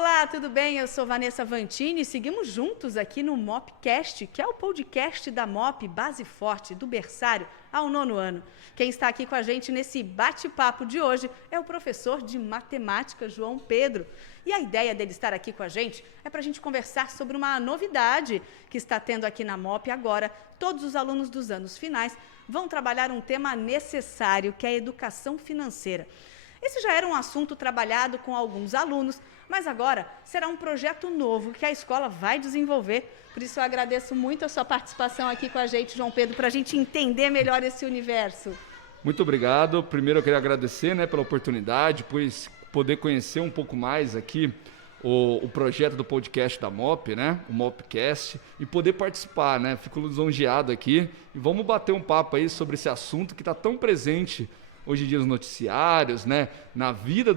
Olá, tudo bem? Eu sou Vanessa Vantini e seguimos juntos aqui no Mopcast, que é o podcast da Mop Base Forte, do berçário ao 9º ano. Quem está aqui com a gente nesse bate-papo de hoje é o professor de matemática, João Pedro. E a ideia dele estar aqui com a gente é para a gente conversar sobre uma novidade que está tendo aqui na Mop agora. Todos os alunos dos anos finais vão trabalhar um tema necessário, que é a educação financeira. Esse já era um assunto trabalhado com alguns alunos, mas agora será um projeto novo que a escola vai desenvolver. Por isso eu agradeço muito a sua participação aqui com a gente, João Pedro, para a gente entender melhor esse universo. Muito obrigado. Primeiro eu queria agradecer, pela oportunidade, pois poder conhecer um pouco mais aqui o projeto do podcast da Mop, o Mopcast, e poder participar, Fico lisonjeado aqui e vamos bater um papo aí sobre esse assunto que está tão presente hoje em dia nos noticiários, na vida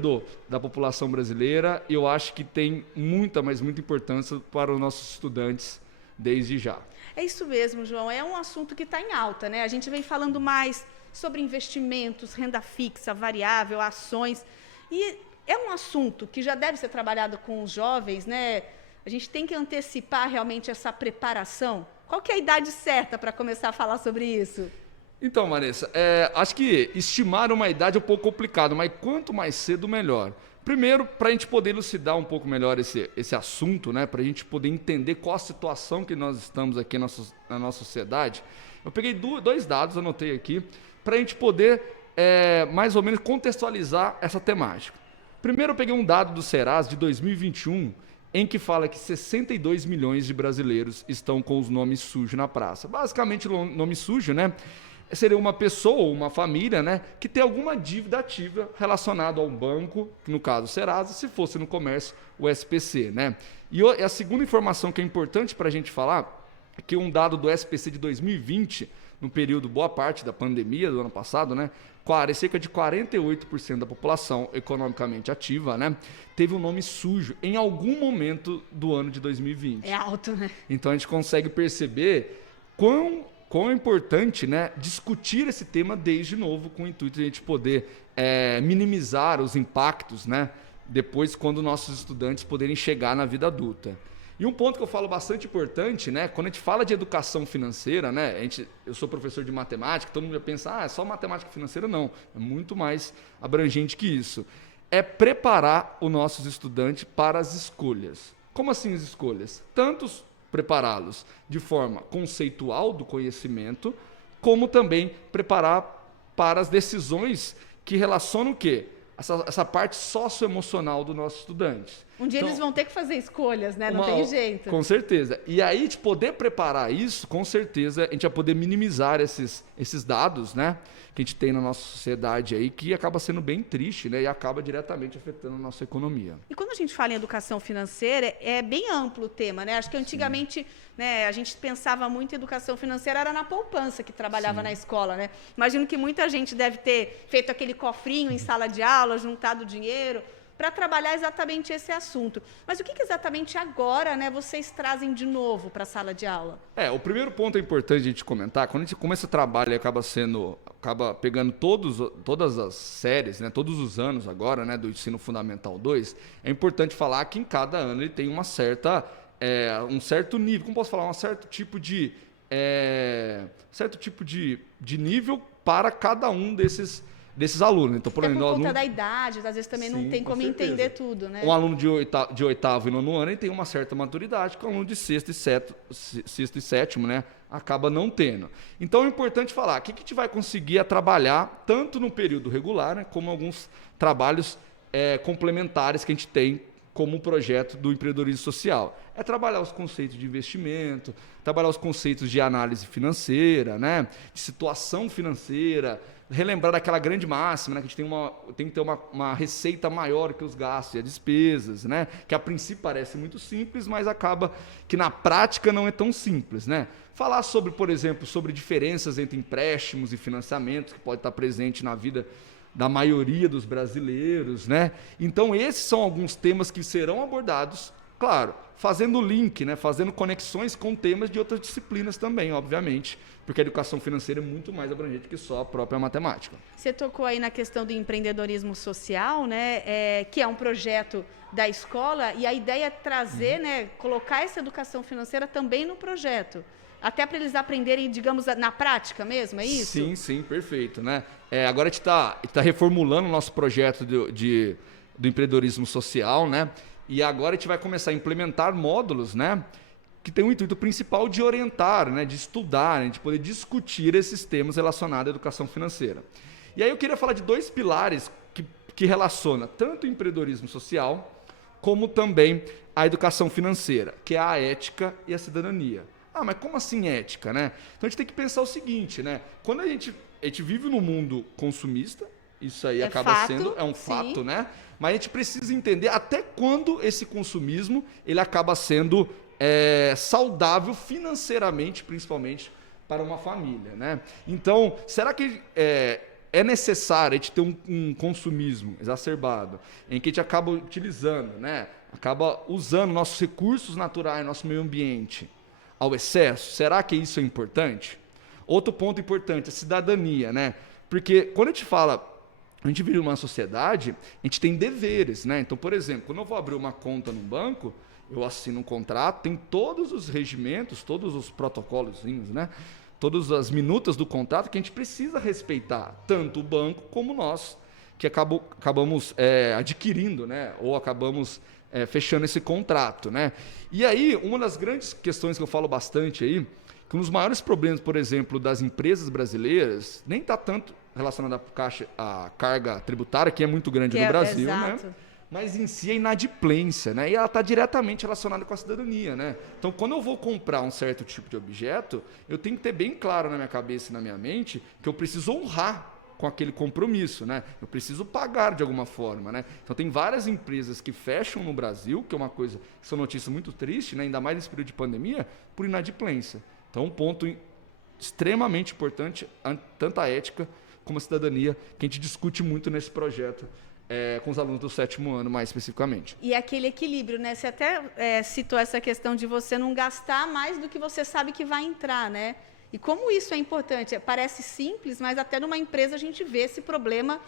da população brasileira. Eu acho que tem muita, mas muita importância para os nossos estudantes desde já. É isso mesmo, João. É um assunto que está em alta, A gente vem falando mais sobre investimentos, renda fixa, variável, ações. E é um assunto que já deve ser trabalhado com os jovens, A gente tem que antecipar realmente essa preparação. Qual que é a idade certa para começar a falar sobre isso? Então, Vanessa, acho que estimar uma idade é um pouco complicado, mas quanto mais cedo, melhor. Primeiro, para a gente poder elucidar um pouco melhor esse assunto, para a gente poder entender qual a situação que nós estamos aqui na nossa sociedade, eu peguei dois dados, anotei aqui, para a gente poder mais ou menos contextualizar essa temática. Primeiro, eu peguei um dado do Serasa de 2021, em que fala que 62 milhões de brasileiros estão com os nomes sujos na praça. Basicamente, o nome sujo, seria uma pessoa ou uma família, que tem alguma dívida ativa relacionada a um banco, no caso o Serasa, se fosse no comércio, o SPC, E a segunda informação que é importante para a gente falar é que um dado do SPC de 2020, no período boa parte da pandemia do ano passado, cerca de 48% da população economicamente ativa, teve um nome sujo em algum momento do ano de 2020. É alto, Então a gente consegue perceber quão é importante, discutir esse tema desde novo, com o intuito de a gente poder minimizar os impactos, depois quando nossos estudantes poderem chegar na vida adulta. E um ponto que eu falo bastante importante, quando a gente fala de educação financeira, eu sou professor de matemática, todo mundo já pensa, é só matemática financeira. Não, é muito mais abrangente que isso. É preparar os nossos estudantes para as escolhas. Como assim as escolhas? Tanto prepará-los de forma conceitual do conhecimento, como também preparar para as decisões que relacionam o quê? Essa parte socioemocional do nosso estudante. Um dia eles vão ter que fazer escolhas, Não tem jeito. Com certeza. E aí, de poder preparar isso, com certeza, a gente vai poder minimizar esses dados, que a gente tem na nossa sociedade aí, que acaba sendo bem triste, e acaba diretamente afetando a nossa economia. E quando a gente fala em educação financeira, é bem amplo o tema, Acho que antigamente, a gente pensava muito em educação financeira, era na poupança que trabalhava na escola, Imagino que muita gente deve ter feito aquele cofrinho em sala de aula, juntado dinheiro, para trabalhar exatamente esse assunto. Mas o que exatamente agora, vocês trazem de novo para a sala de aula? O primeiro ponto é importante a gente comentar, quando a gente começa a trabalhar e acaba pegando todas as séries, todos os anos agora, do ensino fundamental 2, é importante falar que em cada ano ele tem um certo nível, como posso falar, um certo tipo de nível para cada um desses alunos. Então, por conta da idade, às vezes também não tem como entender tudo, Um aluno de oitavo e nono ano ele tem uma certa maturidade, que o aluno de sexto e sétimo, acaba não tendo. Então é importante falar que a gente vai conseguir trabalhar tanto no período regular, como alguns trabalhos complementares que a gente tem como projeto do empreendedorismo social. É trabalhar os conceitos de investimento, trabalhar os conceitos de análise financeira, de situação financeira, relembrar daquela grande máxima, que a gente tem que ter uma receita maior que os gastos e as despesas, que a princípio parece muito simples, mas acaba que na prática não é tão simples. Falar sobre, por exemplo, sobre diferenças entre empréstimos e financiamentos, que pode estar presente na vida da maioria dos brasileiros. Então esses são alguns temas que serão abordados claro, fazendo link, né? Fazendo conexões com temas de outras disciplinas também, obviamente, porque a educação financeira é muito mais abrangente que só a própria matemática. Você tocou aí na questão do empreendedorismo social, né? Que é um projeto da escola, e a ideia é trazer, né? Colocar essa educação financeira também no projeto. Até para eles aprenderem, digamos, na prática mesmo, é isso? Sim, sim, perfeito, né? Agora a gente tá reformulando o nosso projeto do empreendedorismo social, né? E agora a gente vai começar a implementar módulos, né? Que tem o intuito principal de orientar, né? De estudar, né? De poder discutir esses temas relacionados à educação financeira. E aí eu queria falar de 2 pilares que relacionam tanto o empreendedorismo social como também a educação financeira, que é a ética e a cidadania. Ah, mas como assim ética, né? Então a gente tem que pensar o seguinte, né? Quando a gente vive num mundo consumista, isso aí acaba sendo um fato, né? Mas a gente precisa entender até quando esse consumismo ele acaba sendo saudável financeiramente, principalmente para uma família, né? Então, será que é necessário a gente ter um consumismo exacerbado, em que a gente acaba utilizando, né? Acaba usando nossos recursos naturais, nosso meio ambiente ao excesso? Será que isso é importante? Outro ponto importante, a cidadania, né? Porque quando a gente vive numa sociedade, a gente tem deveres, né? Então, por exemplo, quando eu vou abrir uma conta num banco, eu assino um contrato, tem todos os regimentos, todos os protocolos, né? Todas as minutas do contrato que a gente precisa respeitar, tanto o banco como nós, que acabamos adquirindo, né? Ou acabamos fechando esse contrato, né? E aí, uma das grandes questões que eu falo bastante aí, que um dos maiores problemas, por exemplo, das empresas brasileiras, nem está tanto relacionado à carga tributária, que é muito grande no Brasil, né? Mas em si a inadimplência, né? E ela está diretamente relacionada com a cidadania, né? Então, quando eu vou comprar um certo tipo de objeto, eu tenho que ter bem claro na minha cabeça e na minha mente que eu preciso honrar com aquele compromisso, né? Eu preciso pagar de alguma forma, né? Então, tem várias empresas que fecham no Brasil, que é uma coisa, que são notícias muito tristes, né? Ainda mais nesse período de pandemia, por inadimplência. Então, um ponto extremamente importante, tanto a ética como a cidadania, que a gente discute muito nesse projeto, com os alunos do 7º ano, mais especificamente. E aquele equilíbrio, né? Você até citou essa questão de você não gastar mais do que você sabe que vai entrar, né? E como isso é importante? Parece simples, mas até numa empresa a gente vê esse problema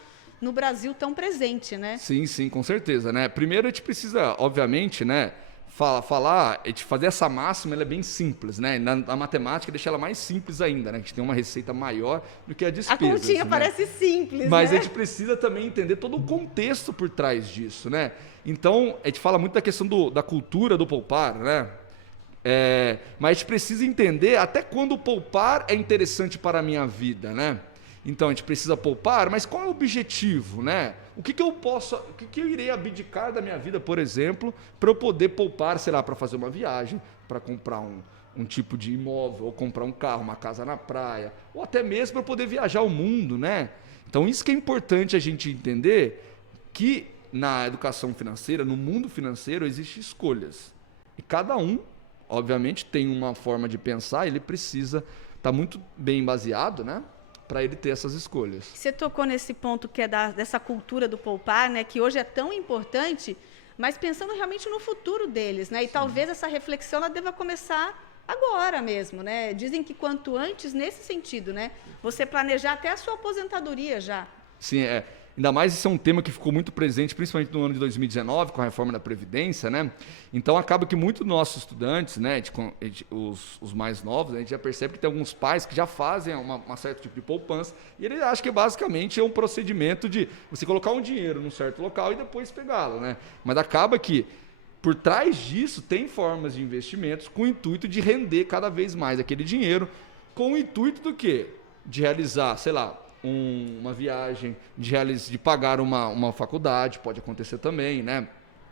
no Brasil tão presente, né? Sim, sim, com certeza, né? Primeiro a gente precisa, obviamente, né? Fazer essa máxima, ela é bem simples, né? Na matemática deixa ela mais simples ainda, né? A gente tem uma receita maior do que a despesa. A continha, né? Parece simples, mas né? A gente precisa também entender todo o contexto por trás disso, né? Então, a gente fala muito da questão da cultura do poupar, né? Mas a gente precisa entender até quando o poupar é interessante para a minha vida, né? Então, a gente precisa poupar, mas qual é o objetivo, né? O que eu irei abdicar da minha vida, por exemplo, para eu poder poupar, sei lá, para fazer uma viagem, para comprar um tipo de imóvel, ou comprar um carro, uma casa na praia, ou até mesmo para eu poder viajar o mundo, né? Então, isso que é importante a gente entender, que na educação financeira, no mundo financeiro, existem escolhas. E cada um, obviamente, tem uma forma de pensar, ele precisa estar muito bem baseado, né? Para ele ter essas escolhas. Você tocou nesse ponto que é dessa cultura do poupar, né, que hoje é tão importante, mas pensando realmente no futuro deles, né? E talvez essa reflexão ela deva começar agora mesmo, né? Dizem que quanto antes nesse sentido, né? Você planejar até a sua aposentadoria já. Sim, ainda mais esse é um tema que ficou muito presente, principalmente no ano de 2019, com a reforma da Previdência, né? Então, acaba que muitos nossos estudantes, né, os mais novos, a gente já percebe que tem alguns pais que já fazem uma certo tipo de poupança, e ele acha que basicamente é um procedimento de você colocar um dinheiro num certo local e depois pegá-lo, né? Mas acaba que, por trás disso, tem formas de investimentos com o intuito de render cada vez mais aquele dinheiro, com o intuito do quê? De realizar, sei lá, uma viagem, de pagar uma faculdade, pode acontecer também, né?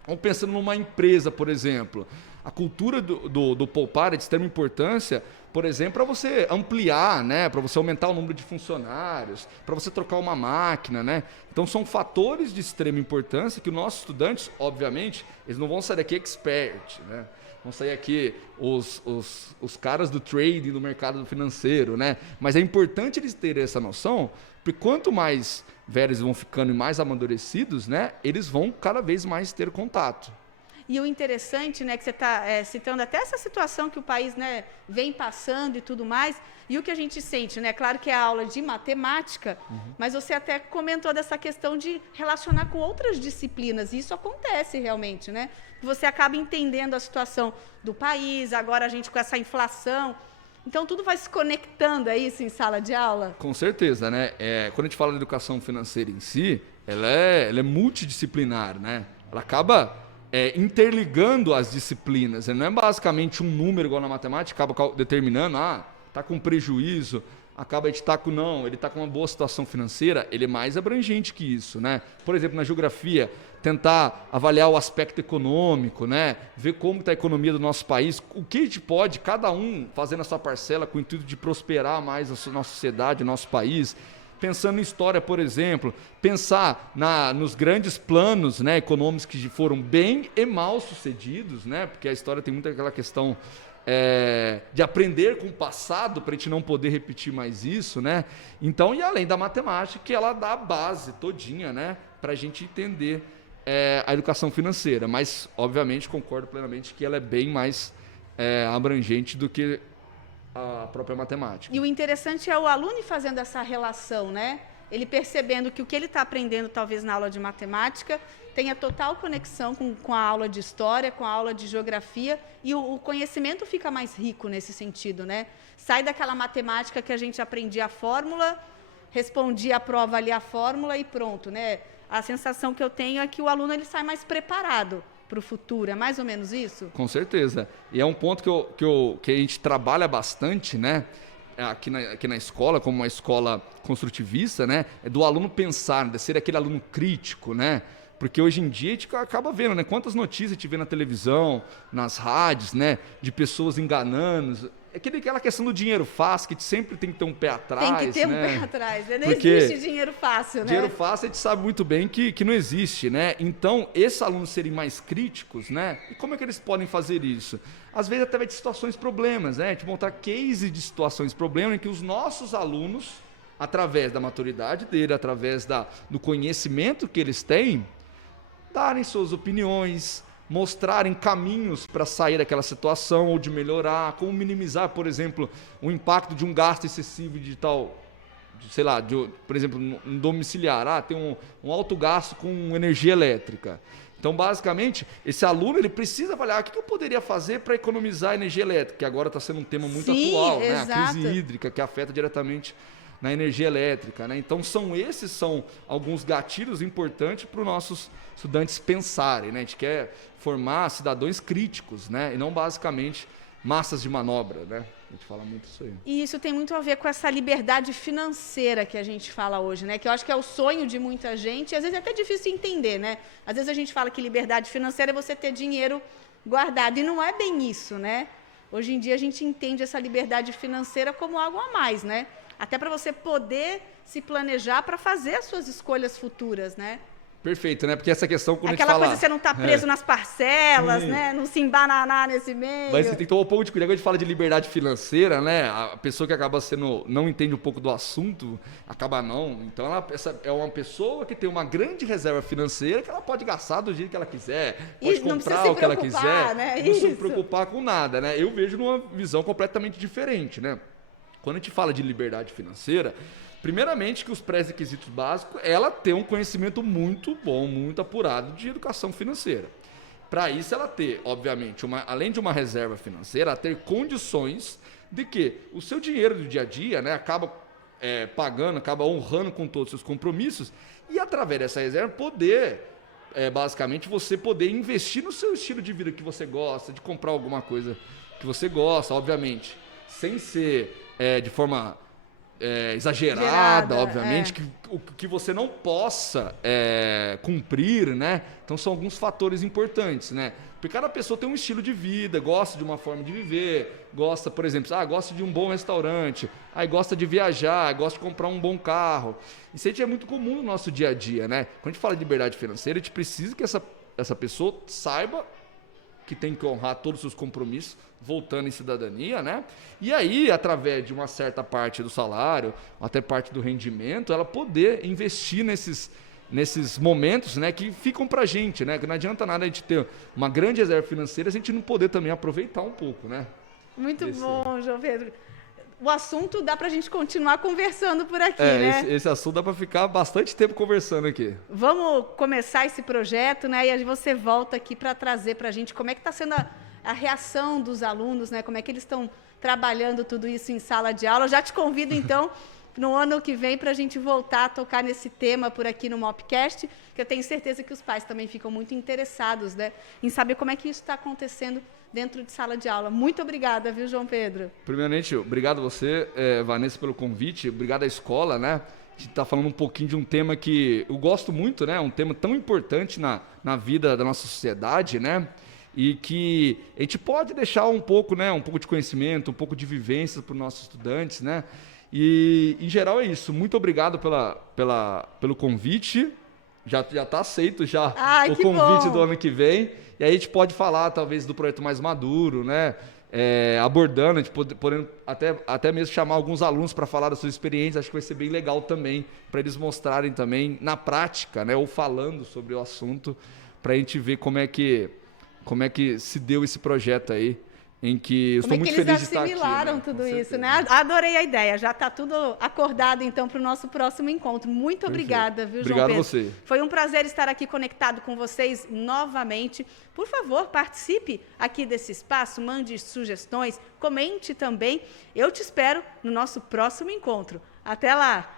Ou pensando numa empresa, por exemplo. A cultura do poupar é de extrema importância, por exemplo, para você ampliar, né? Para você aumentar o número de funcionários, para você trocar uma máquina, né? Então, são fatores de extrema importância que os nossos estudantes, obviamente, eles não vão sair daqui expert, né? Vão sair aqui os caras do trading, do mercado financeiro, né? Mas é importante eles terem essa noção, porque quanto mais velhos vão ficando e mais amadurecidos, né? Eles vão cada vez mais ter contato. E o interessante, né, que você está citando até essa situação que o país, né, vem passando e tudo mais, e o que a gente sente, né, claro que é a aula de matemática, mas você até comentou dessa questão de relacionar com outras disciplinas, e isso acontece realmente, né? Você acaba entendendo a situação do país, agora a gente com essa inflação, então tudo vai se conectando, é isso, em sala de aula? Com certeza, né? Quando a gente fala de educação financeira em si, ela é multidisciplinar, né? Ela acaba interligando as disciplinas. Não é basicamente um número igual na matemática, acaba determinando, tá com prejuízo, acaba de estar ele está com uma boa situação financeira, ele é mais abrangente que isso, né? Por exemplo, na geografia, tentar avaliar o aspecto econômico, né? Ver como está a economia do nosso país, o que a gente pode, cada um fazendo a sua parcela com o intuito de prosperar mais a nossa sociedade, o nosso país. Pensando em história, por exemplo, pensar nos grandes planos, né, econômicos que foram bem e mal sucedidos, né? Porque a história tem muito aquela questão de aprender com o passado para a gente não poder repetir mais isso, né? Então, e além da matemática, que ela dá a base todinha, né, para a gente entender a educação financeira. Mas, obviamente, concordo plenamente que ela é bem mais abrangente do que a própria matemática. E o interessante é o aluno fazendo essa relação, né? Ele percebendo que o que ele está aprendendo, talvez na aula de matemática, tenha total conexão com a aula de história, com a aula de geografia, e o conhecimento fica mais rico nesse sentido, né? Sai daquela matemática que a gente aprendia a fórmula, respondia a prova ali a fórmula e pronto, né? A sensação que eu tenho é que o aluno ele sai mais preparado para o futuro, é mais ou menos isso? Com certeza. E é um ponto que a gente trabalha bastante, né? Aqui na escola, como uma escola construtivista, né? É do aluno pensar, de ser aquele aluno crítico, né? Porque hoje em dia a gente acaba vendo, né? Quantas notícias a gente vê na televisão, nas rádios, né? De pessoas enganando. Aquela questão do dinheiro fácil, que sempre tem que ter um pé atrás. Tem que ter né? um pé atrás. Não Porque existe dinheiro fácil, né? Dinheiro fácil a gente sabe muito bem que não existe, né? Então, esses alunos serem mais críticos, né? E como é que eles podem fazer isso? Às vezes através de situações problemas, né? A gente montar case de situações problemas em que os nossos alunos, através da maturidade dele, através do conhecimento que eles têm, darem suas opiniões, mostrarem caminhos para sair daquela situação ou de melhorar, como minimizar, por exemplo, o impacto de um gasto excessivo de tal, sei lá, por exemplo, um domiciliar, tem um alto gasto com energia elétrica. Então, basicamente, esse aluno ele precisa avaliar o que eu poderia fazer para economizar energia elétrica, que agora está sendo um tema muito atual, né? A crise hídrica que afeta diretamente na energia elétrica, né? Então, esses são alguns gatilhos importantes para os nossos estudantes pensarem, né? A gente quer formar cidadãos críticos, né? E não basicamente massas de manobra, né? A gente fala muito isso aí. E isso tem muito a ver com essa liberdade financeira que a gente fala hoje, né? Que eu acho que é o sonho de muita gente, e às vezes é até difícil entender, né? Às vezes a gente fala que liberdade financeira é você ter dinheiro guardado, e não é bem isso, né? Hoje em dia a gente entende essa liberdade financeira como algo a mais, né? Até para você poder se planejar para fazer as suas escolhas futuras, né? Perfeito, né? Porque essa questão, quando aquela a gente fala... coisa de você não estar preso nas parcelas, né? Não se embananar nesse meio. Mas você tem que tomar um pouco de cuidado quando a gente fala de liberdade financeira, né? A pessoa que acaba não entende um pouco do assunto, acaba não. Então, essa é uma pessoa que tem uma grande reserva financeira que ela pode gastar do jeito que ela quiser, pode comprar o que ela quiser, né? Não se preocupar com nada, né? Eu vejo numa visão completamente diferente, né? Quando a gente fala de liberdade financeira, primeiramente que os pré-requisitos básicos, ela tem um conhecimento muito bom, muito apurado de educação financeira. Para isso ela ter, obviamente, além de uma reserva financeira, ela ter condições de que o seu dinheiro do dia a dia, né, acaba pagando, acaba honrando com todos os seus compromissos e através dessa reserva poder, basicamente, você poder investir no seu estilo de vida que você gosta, de comprar alguma coisa que você gosta, obviamente, sem ser de forma exagerada, obviamente, que você não possa cumprir, né? Então são alguns fatores importantes, né? Porque cada pessoa tem um estilo de vida, gosta de uma forma de viver, gosta, por exemplo, gosta de um bom restaurante, gosta de viajar, gosta de comprar um bom carro. Isso aí é muito comum no nosso dia a dia, né? Quando a gente fala de liberdade financeira, a gente precisa que essa pessoa saiba que tem que honrar todos os seus compromissos, voltando em cidadania, né? E aí, através de uma certa parte do salário, até parte do rendimento, ela poder investir nesses momentos, né, que ficam pra gente, né? Que não adianta nada a gente ter uma grande reserva financeira se a gente não poder também aproveitar um pouco, né? Muito bom, João Pedro. O assunto dá pra gente continuar conversando por aqui, né? Esse assunto dá para ficar bastante tempo conversando aqui. Vamos começar esse projeto, né? E aí você volta aqui para trazer para a gente como é que está sendo a reação dos alunos, né? Como é que eles estão trabalhando tudo isso em sala de aula. Eu já te convido, então, no ano que vem para a gente voltar a tocar nesse tema por aqui no Mopcast, que eu tenho certeza que os pais também ficam muito interessados, né? Em saber como é que isso está acontecendo dentro de sala de aula. Muito obrigada, viu, João Pedro? Primeiramente, obrigado a você, Vanessa, pelo convite. Obrigado à escola, né? A gente está falando um pouquinho de um tema que eu gosto muito, né? Um tema tão importante na vida da nossa sociedade, né? E que a gente pode deixar um pouco, né? Um pouco de conhecimento, um pouco de vivência para os nossos estudantes, né? E, em geral, é isso. Muito obrigado pelo convite. Já está aceito já o convite do ano que vem. E aí a gente pode falar, talvez, do projeto mais maduro, né? Abordando, a gente podendo até mesmo chamar alguns alunos para falar das suas experiências. Acho que vai ser bem legal também, para eles mostrarem também na prática, né? Ou falando sobre o assunto, para a gente ver como é que se deu esse projeto aí. Em que eu estou muito feliz de estar aqui. Como é que eles assimilaram tudo isso, né? Adorei a ideia. Já está tudo acordado, então, para o nosso próximo encontro. Muito obrigada, viu, João Pedro? Obrigado a você. Foi um prazer estar aqui conectado com vocês novamente. Por favor, participe aqui desse espaço, mande sugestões, comente também. Eu te espero no nosso próximo encontro. Até lá!